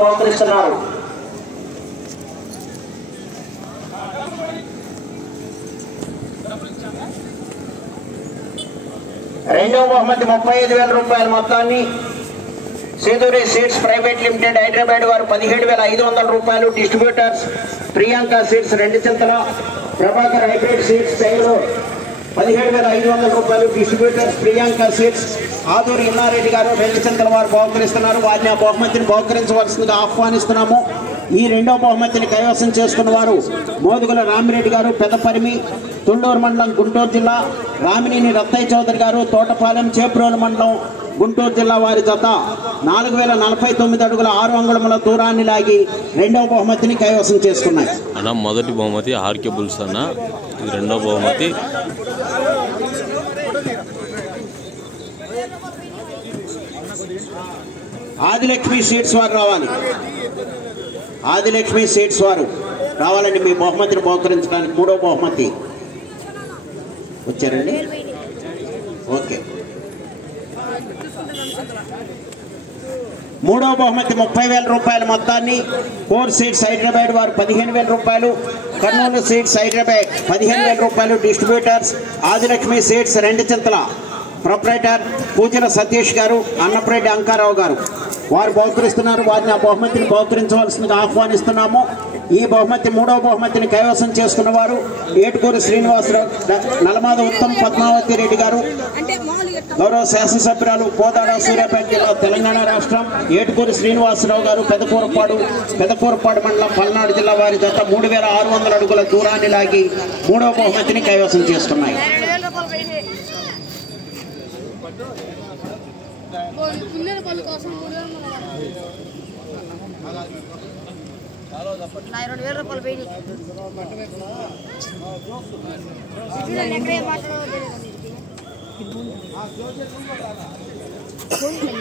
బహుకరిస్తున్నారు. రెండవ బహుమతి 35,000 రూపాయల మొత్తాన్ని సేదూరి సీడ్స్ ప్రైవేట్ లిమిటెడ్ హైదరాబాద్ వారు 17,500 రూపాయలు. డిస్ట్రిబ్యూటర్స్ ప్రియాంక సీడ్స్ రెండు చింతల, ప్రభాకర్ హైబ్రిడ్ సీడ్స్ బెంగళూరు 17,500 రూపాయలు. డిస్ట్రిబ్యూటర్స్ ప్రియాంక సీడ్స్ ఆదూరి ఇన్నారెడ్డి గారు రెండు చింతల వారు బహుకరిస్తున్నారు. వారిని ఆ బహుమతిని బహుకరించవలసిందిగా ఆహ్వానిస్తున్నాము. ఈ రెండవ బహుమతిని కైవసం చేసుకున్న వారు మోదుగుల రామిరెడ్డి గారు పెదపరిమి తుండూరు మండలం గుంటూరు జిల్లా, రామినేని రత్తయ్య చౌదరి గారు తోటపాలెం చేప్రోలు మండలం గుంటూరు జిల్లా వారి జత 4,049 అడుగుల 6 అంగుళముల దూరాన్ని లాగి రెండవ బహుమతిని కైవసం చేసుకున్నాయి. అన్న మొదటి బహుమతి ఆర్కే బుల్స్ అన్న, ఇది రెండవ బహుమతి ఆదిలక్ష్మి సీడ్స్ వారు రావాలి. ఆదిలక్ష్మి సీడ్స్ వారు రావాలండి మీ బహుమతిని బహుకరించడానికి. మూడో బహుమతి వచ్చారండి. ఓకే, మూడో బహుమతి 30,000 రూపాయల మొత్తాన్ని కోర్ సీడ్స్ హైదరాబాద్ వారు 15,000 రూపాయలు, కర్నూలు సీడ్స్ హైదరాబాద్ 15,000 రూపాయలు. డిస్ట్రిబ్యూటర్స్ ఆదిలక్ష్మి సీడ్స్ రెండు చింతల, ప్రొపరేటర్ పూజల సతీష్ గారు, అన్నప్రెడ్డి అంకారావు గారు వారు బహుకరిస్తున్నారు. వారిని ఆ బహుమతిని బహుకరించవలసిందిగా ఆహ్వానిస్తున్నాము. ఈ బహుమతి మూడవ బహుమతిని కైవసం చేసుకున్న వారు ఏటుకూరు శ్రీనివాసరావు, నలమాద ఉత్తమ్ పద్మావతి రెడ్డి గారు, గౌరవ శాసనసభ్యురాలు కోదాడ సూర్యాపేట జిల్లా తెలంగాణ రాష్ట్రం. ఏటుకూరు శ్రీనివాసరావు గారు పెదకూరపాడు మండలం పల్నాడు జిల్లా వారి జత 3,600 అడుగుల దూరాన్ని లాగి మూడవ బహుమతిని కైవసం చేసుకున్నాయి.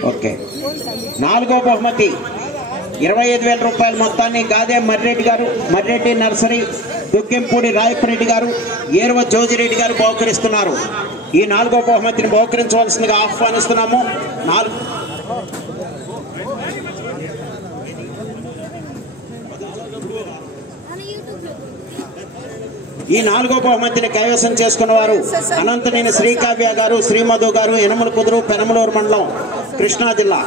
ఓకే, నాలుగో బహుమతి 25,000 రూపాయల మొత్తాన్ని గాదే మర్రెడ్డి గారు, మర్రెడ్డి నర్సరీ దుక్కెంపూడి రాయపరెడ్డి గారు, ఏరువ జోజిరెడ్డి గారు బహుకరిస్తున్నారు. ఈ నాలుగో బహుమతిని బహుకరించవలసిందిగా ఆహ్వానిస్తున్నాము. ఈ నాలుగో బహుమతిని కైవసం చేసుకున్న వారు అనంతనేని శ్రీకావ్య గారు, శ్రీమధు గారు, యనమల కుదురు పెనమలూరు మండలం కృష్ణా జిల్లా,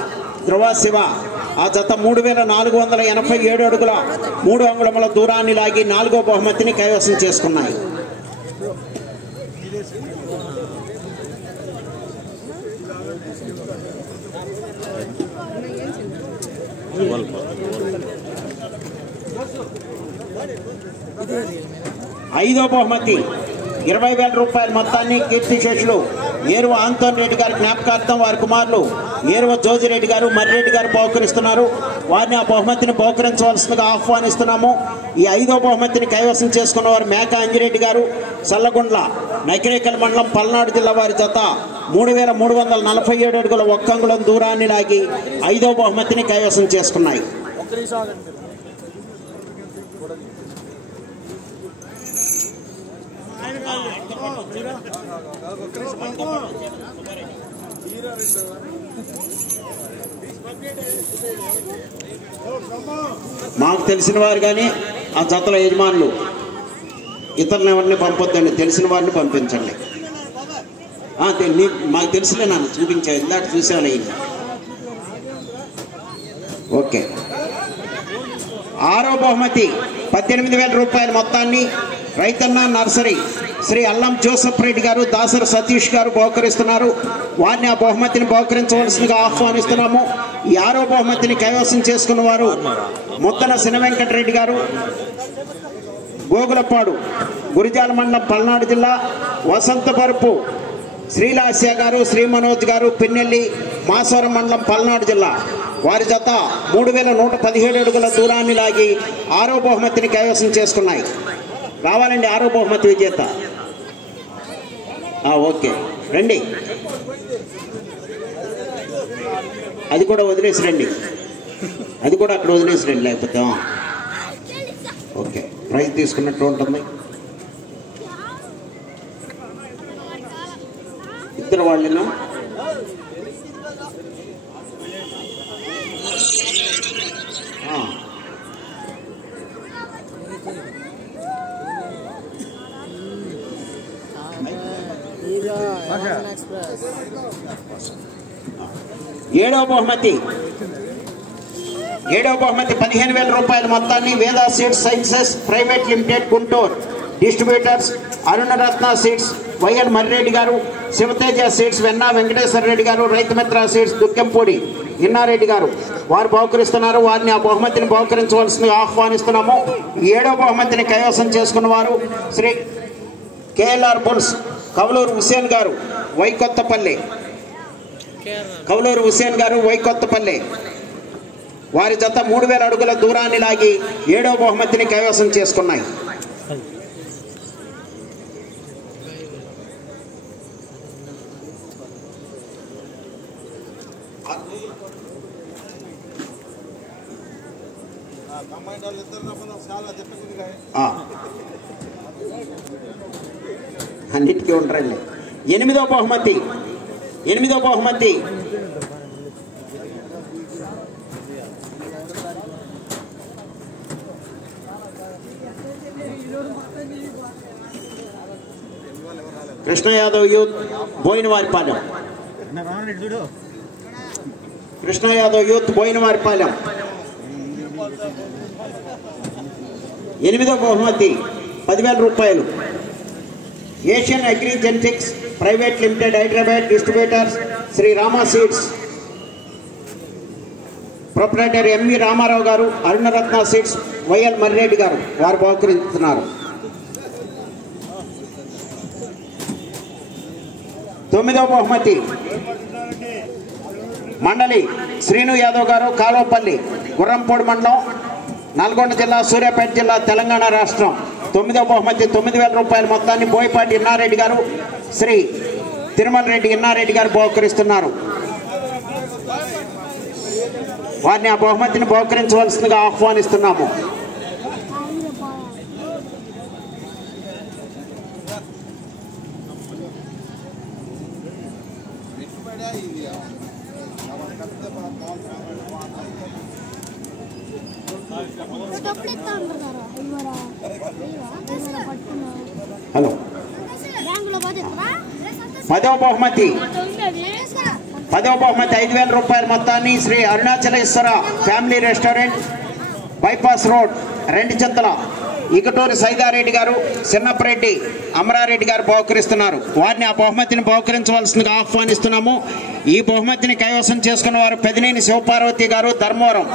ధ్రువ శివ. ఆ జత 3,487 అడుగుల 3 అంగుళముల దూరాన్ని లాగి నాలుగో బహుమతిని కైవసం చేసుకున్నాయి. ఐదో బహుమతి 20,000 రూపాయల మొత్తాన్ని కీర్తిశేషులు ఏరువ ఆంతోన్ రెడ్డి గారి జ్ఞాపకార్థం వారి కుమారులు ఏరువ జోజిరెడ్డి గారు, మర్రెడ్డి గారు బహుకరిస్తున్నారు. వారిని ఆ బహుమతిని బహుకరించవలసిందిగా ఆహ్వానిస్తున్నాము. ఈ ఐదో బహుమతిని కైవసం చేసుకున్న వారు మేక అంజిరెడ్డి గారు, సల్లగుండ్ల నకిరేకల్ మండలం పల్నాడు జిల్లా వారి జత 3,347 అడుగుల 1 అంగుళం దూరాన్ని లాగి ఐదో బహుమతిని కైవసం చేసుకున్నాయి. మాకు తెలిసిన వారు కానీ ఆ జతల యజమానులు ఇతరులను ఎవరిని పంపొద్దండి, తెలిసిన వారిని పంపించండి. మాకు తెలిసిన నన్ను చూపించాను, ఇందాక చూసేవాళ్ళు అయింది. ఓకే, ఆరో బహుమతి 18,000 రూపాయల మొత్తాన్ని రైతన్న నర్సరీ శ్రీ అల్లం జోసఫ్ రెడ్డి గారు, దాసర్ సతీష్ గారు బహుకరిస్తున్నారు. వారిని ఆ బహుమతిని బహుకరించవలసిందిగా ఆహ్వానిస్తున్నాము. ఈ ఆరో బహుమతిని కైవసం చేసుకున్న వారు ముత్తన సిన వెంకటరెడ్డి గారు, గోగులపాడు గురిజాల మండలం పల్నాడు జిల్లా, వసంతపరుపు శ్రీలాస్య గారు, శ్రీ మనోజ్ గారు, పిన్నెల్లి మాసవరం మండలం పల్నాడు జిల్లా వారి జత 3,117 అడుగుల దూరాన్ని లాగి ఆరో బహుమతిని కైవసం చేసుకున్నాయి. రావాలండి ఆరో బహుమతి విజేత. ఓకే రండి, అది కూడా వదిలేసి రండి, అది కూడా అక్కడ వదిలేసి రండి, లేకపోతే ఓకే ప్రైజ్ తీసుకున్నట్టు ఉంటుంది. ఇద్దరు వాళ్ళను ఏడవ బహుమతి 15,000 రూపాయల మొత్తాన్ని వేద seeds sciences private limited Guntur distributors Arunaratna seeds YL Marreddy గారు, శివతేజ సీడ్స్ వెన్నా వెంకటేశ్వర రెడ్డి గారు, రైతుమిత్ర సీడ్స్ దుక్కెంపూడి ఇన్నారెడ్డి గారు వారు బహుకరిస్తున్నారు. వారిని ఆ బహుమతిని బహుకరించవలసిందిగా ఆహ్వానిస్తున్నాము. 7వ బహుమతిని కైవసం చేసుకున్న వారు శ్రీ కేఎల్ఆర్ బుల్స్ కవలూరు హుసేన్ గారు వైకొత్తపల్లి వారి జత 3,000 అడుగుల దూరాన్ని లాగి 7వ బహుమతిని కైవసం చేసుకున్నాయి. అన్నిటికీ ఉంటారండి. 8వ బహుమతి కృష్ణ యాదవ్ యూత్ బోయినవారిపాలెం. 8వ బహుమతి 10,000 రూపాయలు. Asian agri genetics private limited Hyderabad distributors Shri Rama seeds proprietor MV Ramarao garu, Arunaratna seeds YL Marreddy గారు వారు బహుకరిస్తున్నారు. 9వ బహుమతి మండలి శ్రీను యాదవ్ గారు, కాలువపల్లి గుర్రంపూడి మండలం, నల్గొండ జిల్లా, సూర్యాపేట జిల్లా, తెలంగాణ రాష్ట్రం. 9వ బహుమతి 9,000 రూపాయల మొత్తాన్ని బోయపాటి ఇన్నారెడ్డి గారు, శ్రీ తిరుమల రెడ్డి ఇన్నారెడ్డి గారు బహుకరిస్తున్నారు. వారిని ఆ బహుమతిని బహుకరించవలసిందిగా ఆహ్వానిస్తున్నాము. హలో 10వ బహుమతి 5,000 రూపాయల మొత్తాన్ని Shri Arunachaleswara family restaurant bypass road Renduchintala Ikaturi Saidareddy గారు, చిన్నపరెడ్డి అమరారెడ్డి గారు బహుకరిస్తున్నారు. వారిని ఆ బహుమతిని బహుకరించవలసిందిగా ఆహ్వానిస్తున్నాము. ఈ బహుమతిని కైవసం చేసుకున్న వారు పెదినేని శివపార్వతి గారు, ధర్మవరం.